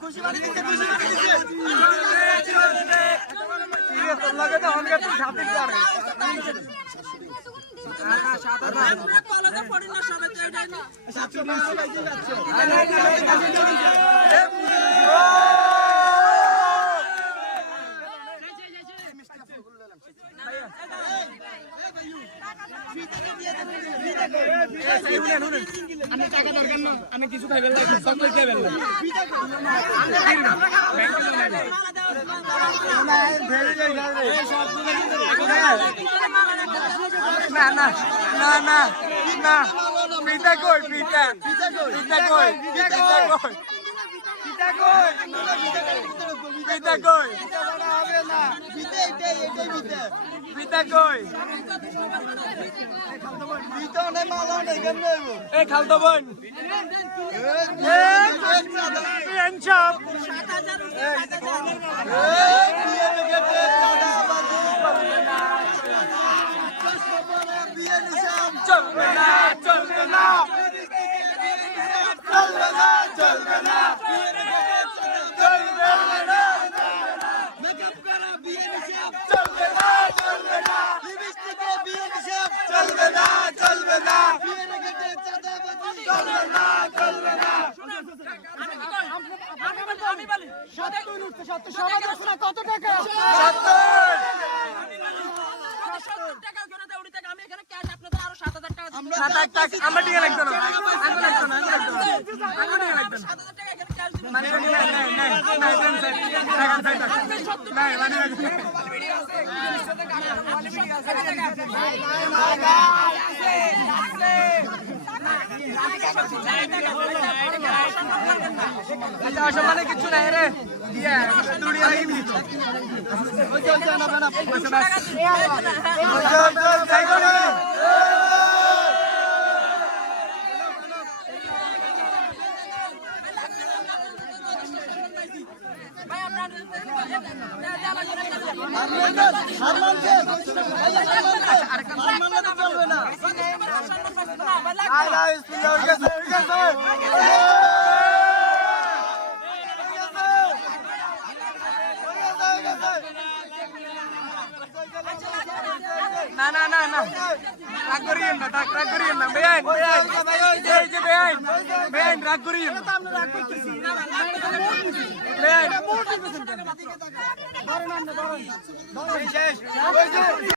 খুশি মানে খুশি লাগে তো অনেক সাথে সাত আমি টাকা দরকার না আমি কিছু খাইবেন না চকলেট খাইবেন না না না না না পিতা কই পিতা পিতা কই পিতা কই পিতা কই পিতা কই পিতা কই পিতা কই পিতা হবে না পিতা এটাই এটাই পিতা দুইটা কই এ খালতো বোন এ চলবে না চলবে না চলবে না চলবে না টাকা মানে আচ্ছা অসম্মানে কিছু নাই রে দিয়া রাগ করিয়েন না রাগ রাগ করিয়েন না বেআইন বেআইন এই যে বেআইন বেআইন রাগ করিয়েন বেআইন